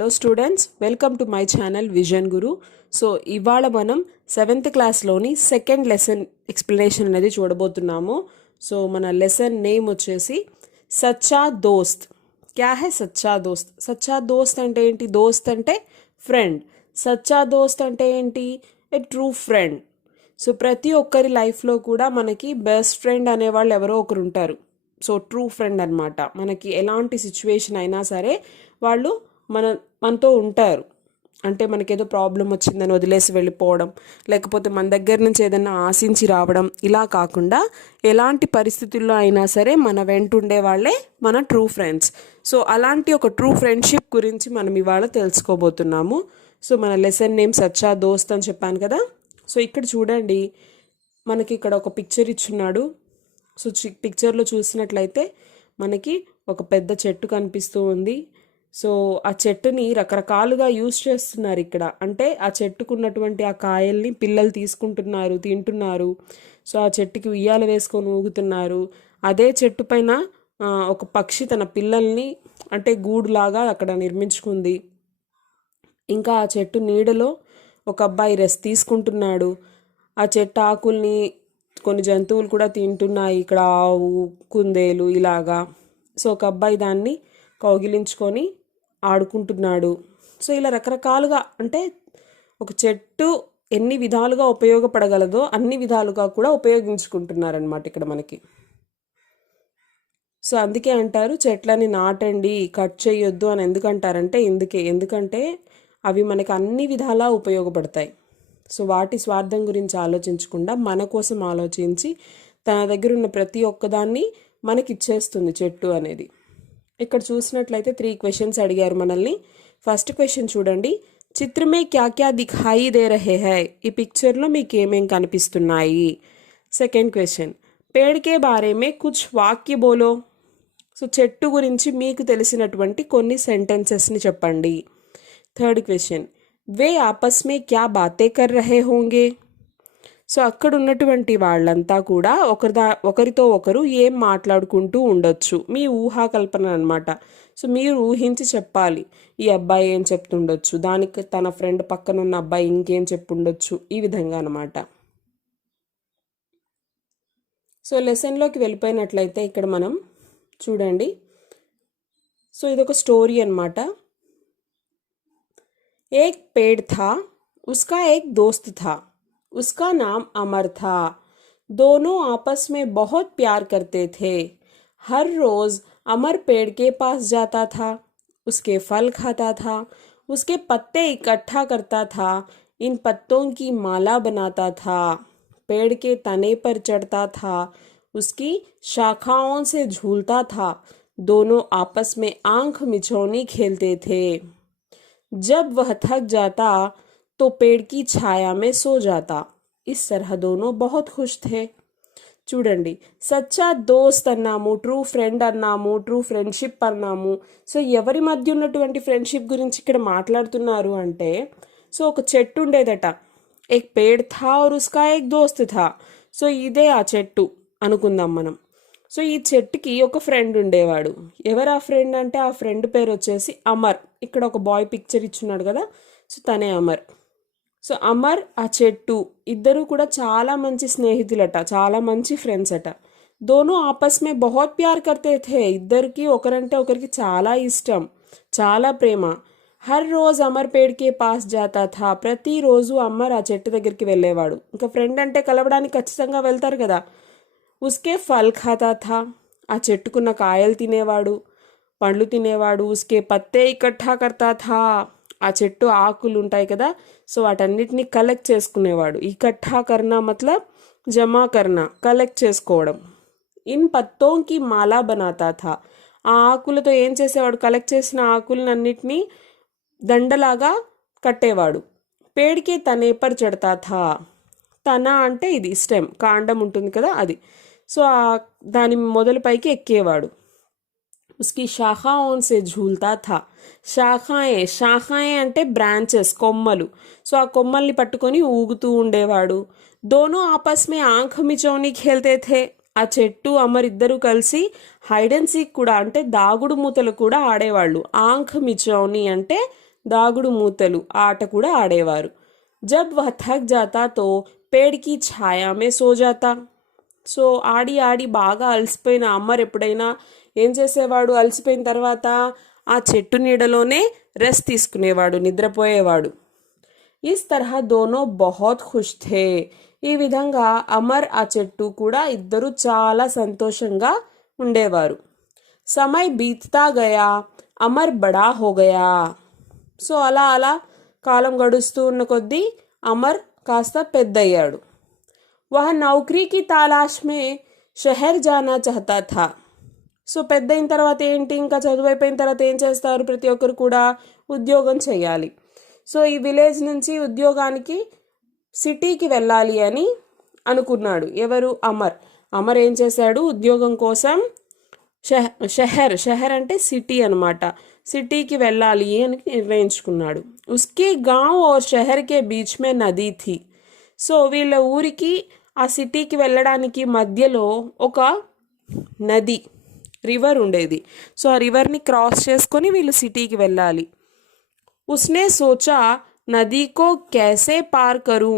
Hello students, welcome to my channel vision Guru. So ఇవాళ మనం 7th క్లాస్లోని second lesson explanation అనేది చూడబోతున్నాము. So మన లెసన్ నేమ్ వచ్చేసి సచ్చా దోస్త్. క్యా హై సచ్చా దోస్త్? సచ్చా దోస్త్ అంటే ఏంటి? దోస్త్ అంటే ఫ్రెండ్. సచ్చా దోస్త్ అంటే ఏంటి? ఏ ట్రూ ఫ్రెండ్. సో ప్రతి ఒక్కరి లైఫ్లో కూడా మనకి బెస్ట్ ఫ్రెండ్ అనేవాళ్ళు ఎవరో ఒకరు ఉంటారు. సో ట్రూ ఫ్రెండ్ అనమాట. మనకి ఎలాంటి సిచ్యువేషన్ అయినా సరే వాళ్ళు మనతో ఉంటారు. అంటే మనకేదో ప్రాబ్లం వచ్చిందని వదిలేసి వెళ్ళిపోవడం, లేకపోతే మన దగ్గర నుంచి ఏదైనా ఆశించి రావడం, ఇలా కాకుండా ఎలాంటి పరిస్థితుల్లో అయినా సరే మన వెంట ఉండే వాళ్ళే మన ట్రూ ఫ్రెండ్స్. సో అలాంటి ఒక ట్రూ ఫ్రెండ్షిప్ గురించి మనం ఇవాళ తెలుసుకోబోతున్నాము. సో మన లెసన్ నేమ్ సచ్చా దోస్త్ అని చెప్పాను కదా. సో ఇక్కడ చూడండి, మనకి ఇక్కడ ఒక పిక్చర్ ఇచ్చున్నాడు. సో పిక్చర్లో చూసినట్లయితే మనకి ఒక పెద్ద చెట్టు కనిపిస్తూ ఉంది. సో ఆ చెట్టుని రకరకాలుగా యూజ్ చేస్తున్నారు ఇక్కడ. అంటే ఆ చెట్టుకున్నటువంటి ఆ కాయల్ని పిల్లలు తీసుకుంటున్నారు, తింటున్నారు. సో ఆ చెట్టుకి ఉయ్యాల వేసుకొని ఊగుతున్నారు. అదే చెట్టు పైన ఒక పక్షి తన పిల్లల్ని అంటే గూడులాగా అక్కడ నిర్మించుకుంది. ఇంకా ఆ చెట్టు నీడలో ఒక అబ్బాయి రెస్ట్ తీసుకుంటున్నాడు. ఆ చెట్టు ఆకుల్ని కొన్ని జంతువులు కూడా తింటున్నాయి, ఇక్కడ ఆవు, కుందేలు ఇలాగా. సో ఒక అబ్బాయి దాన్ని కౌగిలించుకొని ఆడుకుంటున్నాడు. సో ఇలా రకరకాలుగా, అంటే ఒక చెట్టు ఎన్ని విధాలుగా ఉపయోగపడగలదో అన్ని విధాలుగా కూడా ఉపయోగించుకుంటున్నారనమాట ఇక్కడ మనకి. సో అందుకే అంటారు చెట్లని నాటండి, కట్ చేయొద్దు అని. ఎందుకంటారంటే ఎందుకంటే అవి మనకి అన్ని విధాలా ఉపయోగపడతాయి. సో వాటి స్వార్థం గురించి ఆలోచించకుండా మన కోసం ఆలోచించి తన దగ్గర ఉన్న ప్రతి ఒక్కదాన్ని మనకి ఇచ్చేస్తుంది చెట్టు అనేది. ఇక్కడ చూసినట్లయితే 3 క్వశ్చన్స్ అడిగారు మనల్ని. ఫస్ట్ క్వశ్చన్ చూడండి, చిత్రమే క్యా క్యా దిఖాయి దే రహే హై? ఈ పిక్చర్లో మీకు ఏమేం కనిపిస్తున్నాయి? సెకండ్ క్వశ్చన్, పేడ్ కే బారే మే కుచ్ వాక్య బోలో. సో చెట్టు గురించి మీకు తెలిసినటువంటి కొన్ని సెంటెన్సెస్ని చెప్పండి. థర్డ్ క్వశ్చన్, వే ఆపస్ మే క్యా బాతే కర్ రహే హోంగే? సో అక్కడ ఉన్నటువంటి వాళ్ళంతా కూడా ఒకరితో ఒకరు ఏం మాట్లాడుకుంటూ ఉండొచ్చు. మీ ఊహాకల్పన అనమాట. సో మీరు ఊహించి చెప్పాలి. ఈ అబ్బాయి ఏం చెప్తుండొచ్చు, దానికి తన ఫ్రెండ్ పక్కన ఉన్న అబ్బాయి ఇంకేం చెప్పుండొచ్చు, ఈ విధంగా అనమాట. సో లెసన్లోకి వెళ్ళిపోయినట్లయితే ఇక్కడ మనం చూడండి. సో ఇదొక స్టోరీ అనమాట. एक पेड़ था, उसका एक दोस्त था, उसका नाम अमर था. दोनों आपस में बहुत प्यार करते थे. हर रोज अमर पेड़ के पास जाता था, उसके फल खाता था, उसके पत्ते इकट्ठा करता था, इन पत्तों की माला बनाता था, पेड़ के तने पर चढ़ता था, उसकी शाखाओं से झूलता था. दोनों आपस में आंख मिचौनी खेलते थे. जब वह थक जाता तो पेड़ की छाया में सो जाता. इस तरह दोनों बहुत खुश थे. చూడండి, సచ్చా దోస్త్ అన్నాము, ట్రూ ఫ్రెండ్ అన్నాము, ట్రూ ఫ్రెండ్షిప్ అన్నాము. సో ఎవరి మధ్య ఉన్నటువంటి ఫ్రెండ్షిప్ గురించి ఇక్కడ మాట్లాడుతున్నారు అంటే, సో ఒక చెట్టు ఉండేదట. ఏక్ పేడ్ థా ఔర్ ఉస్కా ఏక్ దోస్త్ థా. సో ఇదే ఆ చెట్టు అనుకుందాం మనం. సో ఈ చెట్టుకి ఒక ఫ్రెండ్ ఉండేవాడు. ఎవరు ఆ ఫ్రెండ్ అంటే, ఆ ఫ్రెండ్ పేరు వచ్చేసి అమర్. ఇక్కడ ఒక బాయ్ పిక్చర్ ఇచ్చున్నాడు కదా, సో తనే అమర్. సో అమర్, ఆ చెట్టు ఇద్దరు కూడా చాలా మంచి స్నేహితులట, చాలా మంచి ఫ్రెండ్స్ అట. దోనో ఆపస్ మే బహుత్ ప్యార్ కర్తే థే. ఇద్దరికి ఒకరంటే ఒకరికి చాలా ఇష్టం, చాలా ప్రేమ. హర్ రోజ్ అమర్ పేడ్ కే పాస్ జాతా థా. ప్రతిరోజు అమర్ ఆ చెట్టు దగ్గరికి వెళ్ళేవాడు. ఇంకా ఫ్రెండ్ అంటే కలవడానికి ఖచ్చితంగా వెళ్తారు కదా. ఉస్కే ఫల్ ఖాతా థా. ఆ చెట్టుకున్న కాయలు తినేవాడు, పండ్లు తినేవాడు. ఉస్కే పత్తే ఇకట్టా కర్తా థా. ఆ చెట్టు ఆకులు ఉంటాయి కదా, సో వాటన్నిటిని కలెక్ట్ చేసుకునేవాడు. ఇకట్టా కర్నా మతలబ్ జమా కర్నా, కలెక్ట్ చేసుకోవడం. ఇన్ పత్తోంకి మాలా బనాతా థా. ఆ ఆకులతో ఏం చేసేవాడు? కలెక్ట్ చేసిన ఆకులను అన్నిటినీ దండలాగా కట్టేవాడు. పేడికే తనే పర్ చడతా థా. తన అంటే ఇది స్టెమ్, కాండం ఉంటుంది కదా అది. సో దాని మొదలు పైకి ఎక్కేవాడు. ఉస్కి శాఖాओं से झूलता था. శాఖాయే అంటే బ్రాంచెస్, కొమ్మలు. సో ఆ కొమ్మల్ని పట్టుకొని ఊగుతూ ఉండేవాడు. దోనో ఆపస్ మే ఆంఖ్ మిచౌని ఖేల్తే థే. ఆ చెట్టు అమర్ ఇద్దరు కలిసి హైడ్ అండ్ సీక్ కూడా, అంటే దాగుడు మూతలు కూడా ఆడేవాళ్ళు. ఆంఖ్ మిచౌని అంటే దాగుడు మూతలు ఆట కూడా ఆడేవారు. జబ్ వహ్ థక్ జాతా తో పేడ్ కి ఛాయా మే సో జాతా. సో ఆడి ఆడి బాగా అలసిపోయిన అమర్ ఎప్పుడైనా ఏం చేసేవాడు, అలసిపోయిన తర్వాత ఆ చెట్టు నీడలోనే రెస్ట్ తీసుకునేవాడు, నిద్రపోయేవాడు. ఇస్ తరహ దోనో బహుత్ ఖుష్ థే. ఈ విధంగా అమర్ ఆ చెట్టు కూడా ఇద్దరు చాలా సంతోషంగా ఉండేవారు. సమయ్ బీత్తా గయా, అమర్ బడా హో గయా. సో అలా అలా కాలం గడుస్తూ ఉన్న కొద్దీ అమర్ కాస్త పెద్దయ్యాడు. వహ నౌకరీ కి తలాష్ మే షహర్ జానా చాహతా థా. సో పెద్ద అయిన తర్వాత ఏంటి, ఇంకా చదువు అయిపోయిన తర్వాత ఏం చేస్తారు, ప్రతి ఒక్కరు కూడా ఉద్యోగం చేయాలి. సో ఈ విలేజ్ నుంచి ఉద్యోగానికి సిటీకి వెళ్ళాలి అని అనుకున్నాడు. ఎవరు, అమర్. అమర్ ఏం చేశాడు, ఉద్యోగం కోసం షహర్ అంటే సిటీ అనమాట, సిటీకి వెళ్ళాలి అని నిర్ణయించుకున్నాడు. ఉస్కే గాంవ్ और शहर के बीच में नदी थी. సో వీళ్ళ ఊరికి ఆ సిటీకి వెళ్ళడానికి మధ్యలో ఒక నది, రివర్ ఉండేది. సో ఆ రివర్ని క్రాస్ చేసుకొని వీళ్ళు సిటీకి వెళ్ళాలి. ఉస్నే సోచా నదీ కో कैसे పార్ కరూ.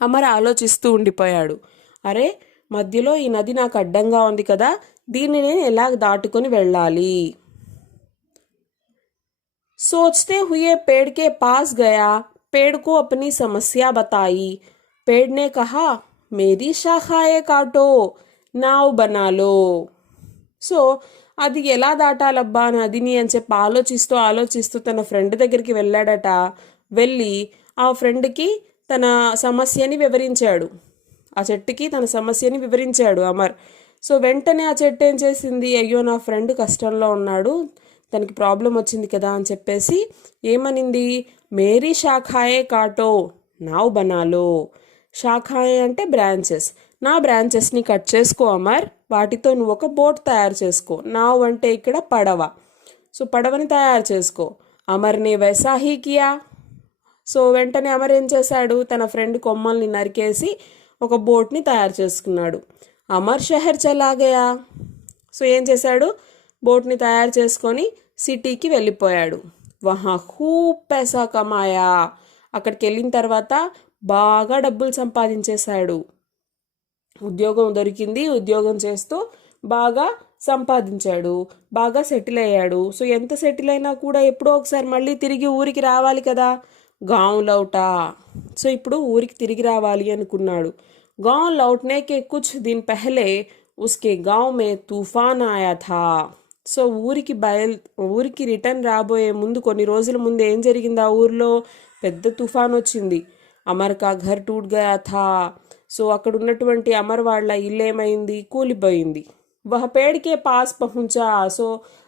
అమర్ ఆలోచిస్తూ ఉండిపోయాడు. అరే, మధ్యలో ఈ నది నాకు అడ్డంగా ఉంది కదా, దీన్ని నేను ఎలా దాటుకొని వెళ్ళాలి. सोचते हुए पेड़ के पास गया, पेड़ को अपनी समस्या बताई. पेड़ ने कहा, मेरी शाखाएं काटो, नाव बना लो. సో అది ఎలా దాటాలబ్బా నదిని అని చెప్పి ఆలోచిస్తూ తన ఫ్రెండ్ దగ్గరికి వెళ్ళాడట. వెళ్ళి ఆ ఫ్రెండ్కి తన సమస్యని వివరించాడు, ఆ చెట్టుకి తన సమస్యని వివరించాడు అమర్. సో వెంటనే ఆ చెట్టు ఏం చేసింది, అయ్యో నా ఫ్రెండ్ కష్టంలో ఉన్నాడు, తనకి ప్రాబ్లం వచ్చింది కదా అని చెప్పేసి ఏమనింది, మేరీ శాఖాయే కాటో నావ్ బనాలో. శాఖాయే అంటే బ్రాంచెస్, నా బ్రాంచెస్ని కట్ చేసుకో అమర్, వాటితో నువ్వు ఒక బోట్ తయారు చేసుకో. నావ్ అంటే ఇక్కడ పడవ, సో పడవని తయారు చేసుకో. అమర్ని వైసాహీ కియా. సో వెంటనే అమర్ ఏం చేశాడు, తన ఫ్రెండ్ కొమ్మల్ని నరికేసి ఒక బోట్ని తయారు చేసుకున్నాడు. అమర్ షహర్ చలా గయా. సో ఏం చేశాడు, బోట్ని తయారు చేసుకొని సిటీకి వెళ్ళిపోయాడు. వహా ఖూబ్ పైసా కమాయా. అక్కడికి వెళ్ళిన తర్వాత బాగా డబ్బులు సంపాదించేశాడు. ఉద్యోగం దొరికింది, ఉద్యోగం చేస్తూ బాగా సంపాదించాడు, బాగా సెటిల్ అయ్యాడు. సో ఎంత సెటిల్ అయినా కూడా ఎప్పుడో ఒకసారి మళ్ళీ తిరిగి ఊరికి రావాలి కదా, గాంవ్ లౌటా. సో ఇప్పుడు ఊరికి తిరిగి రావాలి అనుకున్నాడు. గాంవ్ లౌట్నే కే కుచ్ దిన్ పెహలే ఉస్కే గాంవ్ మే తూఫాన్ ఆయా థా. సో ఊరికి రిటర్న్ రాబోయే ముందు, కొన్ని రోజుల ముందు ఏం జరిగింది, ఆ ఊర్లో పెద్ద తుఫాన్ వచ్చింది. అమర్ కా ఘర్ టూట్ గయా థా. సో అక్కడ ఉన్నటువంటి అమర్ వాళ్ళ ఇల్లు ఏమైంది, కూలిపోయింది. వహ పేడ్కే పాస్ పహుంచా. సో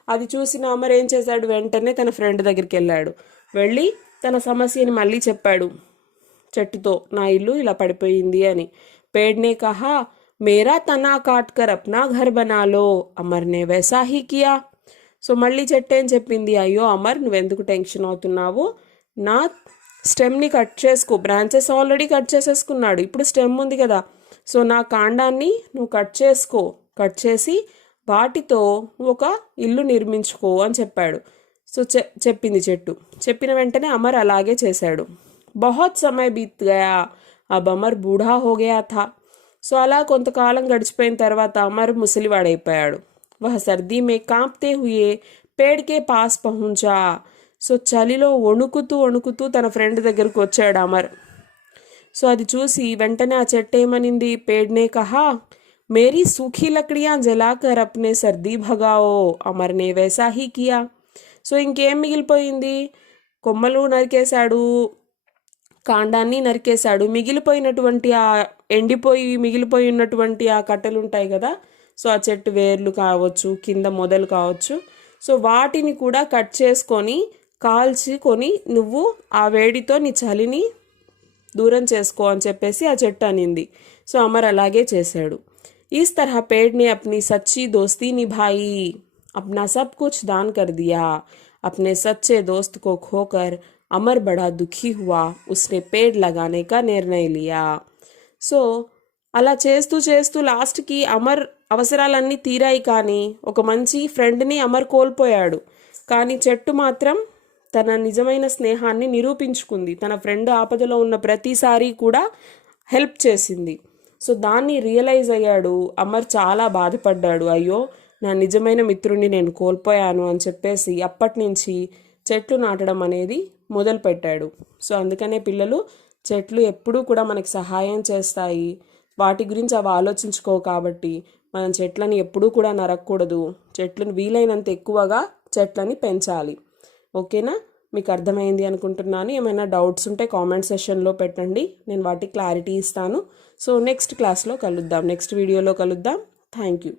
అది చూసిన అమర్ ఏం చేశాడు, వెంటనే తన ఫ్రెండ్ దగ్గరికి వెళ్ళాడు. వెళ్ళి తన సమస్యని మళ్ళీ చెప్పాడు చెట్టుతో, నా ఇల్లు ఇలా పడిపోయింది అని. పేడ్నే కహా, మేరా తనా కాట్ కర్ అప్నా ఘర్ బనాలో. అమర్నే వైసా హీ కియా. సో మళ్ళీ చెట్టు ఏం చెప్పింది, అయ్యో అమర్ నువ్వెందుకు టెన్షన్ అవుతున్నావు, నా స్టెమ్ని కట్ చేసుకో. బ్రాంచెస్ ఆల్రెడీ కట్ చేసేసుకున్నాడు, ఇప్పుడు స్టెమ్ ఉంది కదా, సో నా కాండాన్ని నువ్వు కట్ చేసుకో, కట్ చేసి వాటితో ఒక ఇల్లు నిర్మించుకో అని చెప్పాడు. సో చెప్పింది చెట్టు. చెప్పిన వెంటనే అమర్ అలాగే చేశాడు. బహుత్ సమయ బీత్ గయా, అబ్ అమర్ బూఢా హో గయా థా. సో అలా కొంతకాలం గడిచిపోయిన తర్వాత అమర్ ముసలివాడైపోయాడు. వహ సర్దీ మే కాంప్తే హుయే పేడ్కే పాస్ పహుంచా. సో చలిలో వణుకుతూ తన ఫ్రెండ్ దగ్గరకు వచ్చాడు అమర్. సో అది చూసి వెంటనే ఆ చెట్టు ఏమనింది, పేడ్నే కహా, మేరీ సూఖీ లకడియా జలాకర్ అప్నే సర్దీ భగాओ. అమర్నే వైసా హీ కియా. సో ఇంకేం మిగిలిపోయింది, కొమ్మలు నరికేశాడు, కాండాన్ని నరికేశాడు, మిగిలిపోయినటువంటి ఆ మిగిలిపోయి ఉన్నటువంటి ఆ కట్టెలు ఉంటాయి కదా, సో ఆ చెట్టు వేర్లు కావచ్చు, కింద మొదలు కావచ్చు, సో వాటిని కూడా కట్ చేసుకొని కాల్చుకొని నువ్వు ఆ వేడితో నీ చలిని దూరం చేసుకో అని చెప్పేసి ఆ చెట్టు అనింది. సో అమర్ అలాగే చేశాడు. इस तरह पेड़ ने अपनी सच्ची दोस्ती निभाई, अपना सब कुछ दान कर दिया. अपने सच्चे दोस्त को खोकर अमर बड़ा दुखी हुआ. उसने पेड़ लगाने का निर्णय लिया. సో అలా చేస్తూ లాస్ట్కి అమర్ అవసరాలన్నీ తీరాయి, కానీ ఒక మంచి ఫ్రెండ్ని అమర్ కోల్పోయాడు. కానీ చెట్టు మాత్రం తన నిజమైన స్నేహాన్ని నిరూపించుకుంది. తన ఫ్రెండ్ ఆపదలో ఉన్న ప్రతిసారి కూడా హెల్ప్ చేసింది. సో దాన్ని రియలైజ్ అయ్యాడు అమర్. చాలా బాధపడ్డాడు. అయ్యో, నా నిజమైన మిత్రుడిని నేను కోల్పోయాను అని చెప్పేసి అప్పటి నుంచి చెట్లు నాటడం అనేది మొదలుపెట్టాడు. సో అందుకనే పిల్లలు, చెట్లు ఎప్పుడూ కూడా మనకి సహాయం చేస్తాయి. వాటి గురించి అవి ఆలోచించుకో కాబట్టి మనం చెట్లని ఎప్పుడూ కూడా నరకూడదు. చెట్లను వీలైనంత ఎక్కువగా చెట్లని పెంచాలి. ఓకేనా? మీకు అర్థమైంది అనుకుంటున్నాను. ఏమైనా డౌట్స్ ఉంటే కామెంట్ సెషన్లో పెట్టండి, నేను వాటికి క్లారిటీ ఇస్తాను. సో నెక్స్ట్ క్లాస్లో కలుద్దాం, నెక్స్ట్ వీడియోలో కలుద్దాం. Thank you.